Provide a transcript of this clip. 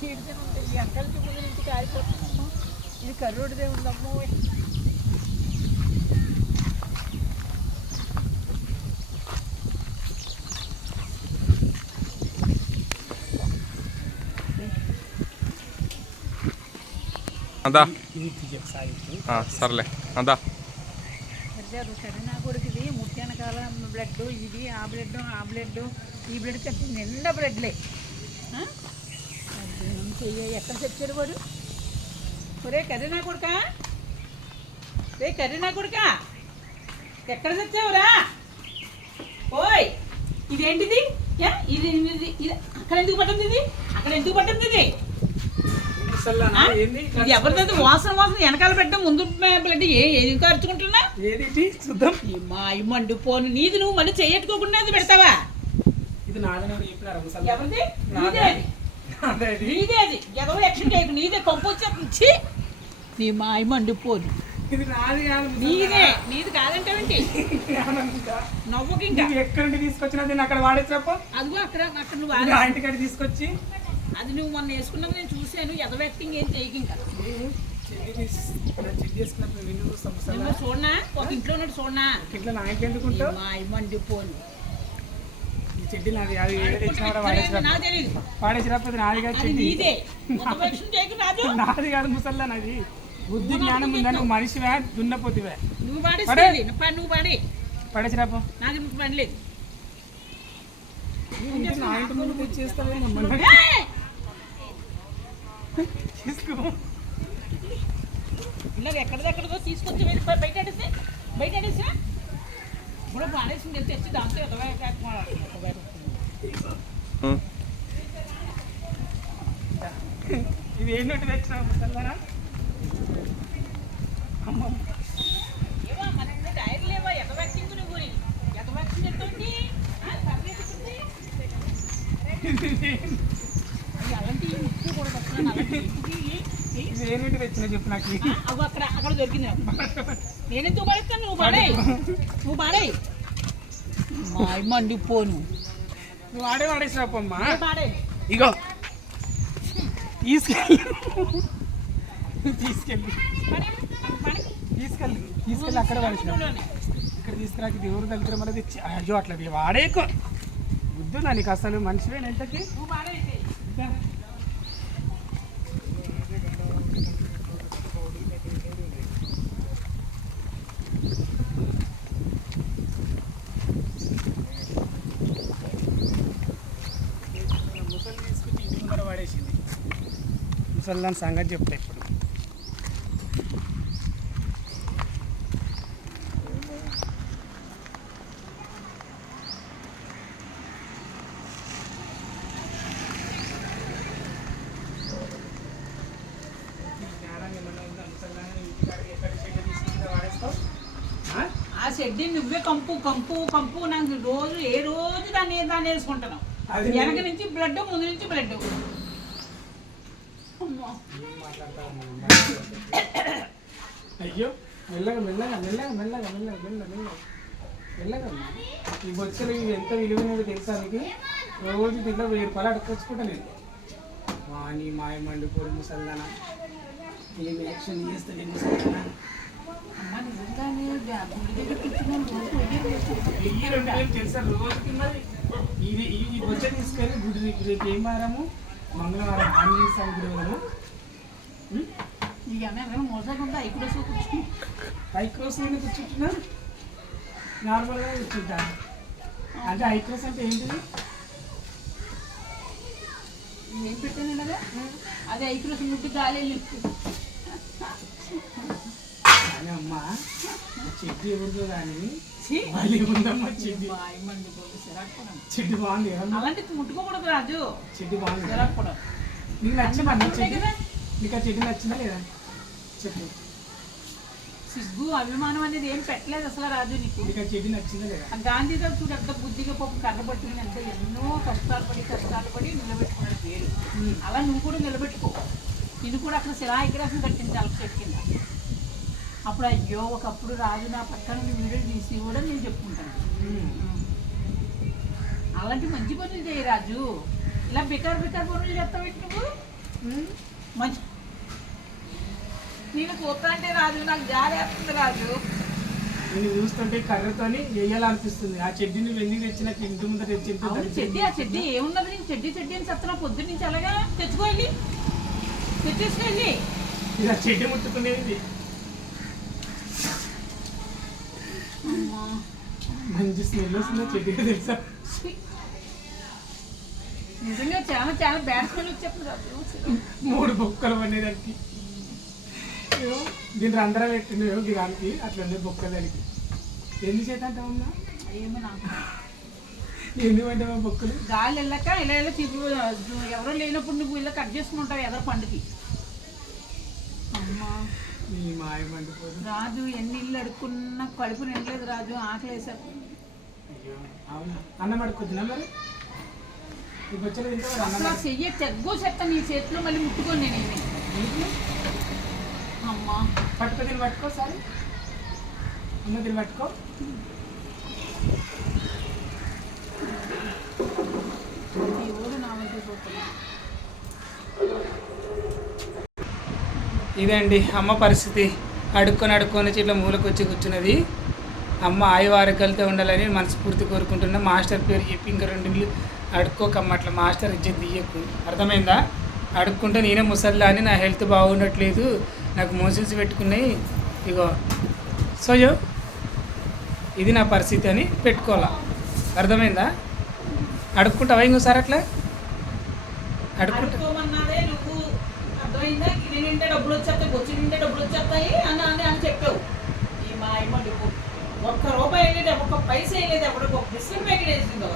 చీడితే ఉంటుంది వెనకాల ముందు నుంచి కారిపోతుందమ్మా. ఇది కర్రోడిదే ఉందమ్మో. అదా సర్లే అదా సరే నా కొడుకు ఇది ముఖ్యానకాల బ్లడ్, ఇది ఆ బ్లడ్ ఈ బ్లడ్ కట్టి నిండా బ్లడ్లే. ఎక్కడ తెచ్చాడు వాడు? ఒరే కర్రీ నా కొడుకా, రే కర్రీ నా కొడుకా, ఎక్కడ తెచ్చావురా? ఓయ్ ఇదేంటిది? ఇది ఇది అక్కడ ఎందుకు పట్టింది? ఇది అక్కడ ఎందుకు పట్టింది? ఇది ఎవరిది? వాసన వెనకాల బ్లడ్ ముందు బ్లడ్ ఏది ఖర్చుకుంటున్నా? చూద్దాం. మా మండిపోను నీది, నువ్వు మళ్ళీ చెయ్యట్టుకోకుండా అది పెడతావా? ఇది ఎవరిది? నీదే అది. ఎవరు యాక్షన్ చేయకు, నీదే కొంపు వచ్చి నీ మాయ మండిపోదు. నీదే, నీది కాదంటావేంటి? నవ్వుకి ఇంకా ఎక్కడి నుండి తీసుకొచ్చినా దీన్ని అక్కడ వాడేసినప్ప అదిగో అక్కడ నువ్వు ఇంటికాడ తీసుకొచ్చి అది నువ్వు మొన్న వేసుకున్నది నేను చూశాను. ఎదవ యాక్టింగ్ ఏం చేయకు ఇంకా. చూడనా ఒక ఇంట్లో ఉన్నట్టు చూడనా? ఇట్లా నా ఇంట్లో ఎందుకుంటావు? మా మండిపోను చెడ్డి నాది, అది వాడేసినప్పుడు నాది కాదు. నీదే నాది కాదు ముసల్లా, నాది బుద్ధి జ్ఞానం ఉందా? నువ్వు మనిషివా దున్నపోతివా? నువ్వు పాడేసి నువ్వు పాడి పడేసిరాపో. నాకు పని లేదు. నా ఇంటి ముందు తెచ్చేస్తావే తీసుకో. ఇలా ఎక్కడిదెక్కడిదో తీసుకొచ్చి బయట ఆడేసి ఇప్పుడు పాడేసి తెచ్చి దాంతో ఇది ఏం నోటి తెచ్చినా ముసల్లారా? అమ్మ ఏవా మన డైరీ లేవా? ఎగవాక్సింగ్ నువ్వు ఎగవాక్సింగ్ ఎట్టుంది? అలాంటి ముక్కు కూడా ఏమిటి తెచ్చిన చెప్పు నాకు. అవి అక్కడ దొరికింది. నేనెందుకు పడేస్తాను? నువ్వు పాడే మా మండిపోను. నువ్వు వాడేసిరాపమ్మా. పాడే ఇగో తీసుకెళ్ళి అక్కడ పడేసిన. ఇక్కడ తీసుకురాకి దేవుడు దగ్గర మళ్ళీ తెచ్చి అయ్యో అట్లా వాడేకు బుద్ధుందా నీకు? అసలు మనిషివే ఎంతకి? ముసలి తీసుకుని ఇంటి ముందర వాడేసింది. ముసలి దాని సంగతి చెప్తా ఇప్పుడు. ఆ షెడ్డి నువ్వే కంపు నాకు రోజు ఏ రోజు దాన్ని వేసుకుంటాను. వెనక నుంచి బ్లడ్, ముందు నుంచి బ్లడ్. అయ్యో మెల్లగా మెల్లగా మెల్లగా మెల్లగా మెల్లగా మెల్లగా మెల్లగా మెల్లగా. ఈ బొచ్చలు ఇవి ఎంత విలువైనవి తెలుసా నీకు? రోజు దీంట్లో 1000 రూపాయలు అడుక్కొచ్చుకుంటా నేను. నీ మాయ మండిపోయి ముసల్దానా, ఏం యాక్షన్ చేస్తుంది ముసల్దానా? 1000-2000 తెలుసా రోజుకి? మరి ఇది ఈ బొచ్చ తీసుకొని గుడి రేపు ఏం వారము? మంగళవారం ఆంజనేయ స్వామి గుడి వదము. ఐక్రోస్ నేను కూర్చుంటున్నా, నార్మల్గా కూర్చుంటాను. అంటే ఐక్రోస్ అంటే ఏంటిది? ఏం పెట్టాను కదా, అదే ఐక్రోస్ ముట్టు గాలి కానీ అమ్మా చెడ్డి ఎవరిదో కానీ మళ్ళీ ఉందమ్మా చెడ్డి. చెడ్డి బాగుంది కదా? అలాంటి ముట్టుకోకూడదు రాజు. చెడ్డి బాగుంది కదా? నీకు నచ్చిందా? నీకు ఆ చెడ్డి నచ్చిందా లేదా చెప్పు. సిగ్గు అభిమానం అనేది ఏం పెట్టలేదు అసలు రాజు నీకు. నీకు ఆ చెడ్డి నచ్చిందా లేదా? గాంధీ గారు చూడు ఎంత బుద్ధిగా పాపం కర్ర పట్టుకుని ఎంత ఎన్నో కష్టాలు పడి నిలబెట్టుకున్నాడు పేరు. అలా నువ్వు కూడా నిలబెట్టుకో. ఇది కూడా అక్కడ శిలాగ్రాసం కట్టించాలి చెట్టు కింద. అప్పుడు అయ్యో ఒకప్పుడు రాజు నా పక్కన వీడియో తీసి కూడా నేను చెప్పుకుంటాను. అలాంటి మంచి పనులు చేయి రాజు. ఇలా బికార్ పనులు చెప్తావు నువ్వు. మంచి నేను చూస్తా అంటే రాజు నాకు జాలి వేస్తుంది రాజు. నేను చూస్తుంటే కర్రతోని వేయాలనిపిస్తుంది. ఆ చెడ్డీ నువ్వు ఎందుకు తెచ్చినా ఇంటి ముందు తెచ్చి అవును చెడ్డీ, ఆ చెడ్డీ ఏమున్నది? నేను చెడ్డీ చెడ్డీ అని చెప్తున్నా పొద్దున్న నుంచి. అలాగా తెచ్చుకో, వెళ్ళి తెచ్చేసుకోండి. ఇది ఆ చెడ్డీ ముట్టుకునేది. అమ్మా మంచి స్మెల్ వస్తుందో చెడ్డీగా తెలుసా? నిజంగా చాలా చాలా బ్యాడ్ స్మెల్ వచ్చేప్పుడు రాజు. 3 బొక్కలు పడేదానికి దీని రంధ్రం పెట్టిండు దానికి అట్లా ఉండే బొక్కలు దానికి. ఎందుకు చేత అంటావమ్మా? ఏమో నాకు ఎందుకంటే మా బొక్కలు గాలి వెళ్ళాక ఇలా ఇలా తిరుగు. ఎవరో లేనప్పుడు నువ్వు ఇలా కట్ చేసుకుంటావు ఎదర పండుకి. అమ్మా నీ మాయ మండిపోదు రాజు, ఎన్ని ఇల్లు అడుక్కున్నా కడుపు నిండలేదు రాజు, ఆకలి వేసారు. అయ్యో అవునా? అన్నం అడుక్కొద్దునా మరి? ఈ బొచ్చలు తింటే అన్నం అసలు చెయ్యి తెగ్గో చెత్త నీ చేతిలో మళ్ళీ ముట్టుకోను నేనేమి. అమ్మా పట్టుకో, దీన్ని పట్టుకో సారి. అమ్మ దీన్ని పట్టుకో. దేవుడు నా వంటి పోతున్నా. ఇదండి అమ్మ పరిస్థితి. అడుక్కొని ఇట్లా మూలకు వచ్చి కూర్చున్నది. అమ్మ ఆయువారోగ్యాలతో ఉండాలని మనస్ఫూర్తి కోరుకుంటున్నా. మాస్టర్ పేరు చెప్పి ఇంకా 2 ఇల్లు అడుక్కోకమ్మ, అట్లా మాస్టర్ ఇజ్జత్ తీయకు. అర్థమైందా? అడుక్కుంటే నేనే ముసల్లా అని, నా హెల్త్ బాగుండట్లేదు, నాకు మోషన్స్ పెట్టుకున్నాయి, ఇగో సోయో ఇది నా పరిస్థితి అని పెట్టుకోవాలా. అర్థమైందా? అడుక్కుంటావా ఇంకోసారి అట్లా? అడుక్కోమన్నాదే నువ్వు. అర్థమైందా? గిన్నె నింటే డబ్బులు వచ్చేస్తాయి, బొచ్చు నింటే డబ్బులు వచ్చేస్తాయి అని చెప్పావు. ఈ మా అమ్మ ఒక్క రూపాయి వెళ్ళేది, ఒక్క పైసా వెళ్ళేది, అప్పుడు ఒక బిస్కెట్ ప్యాకెట్ వేసింది.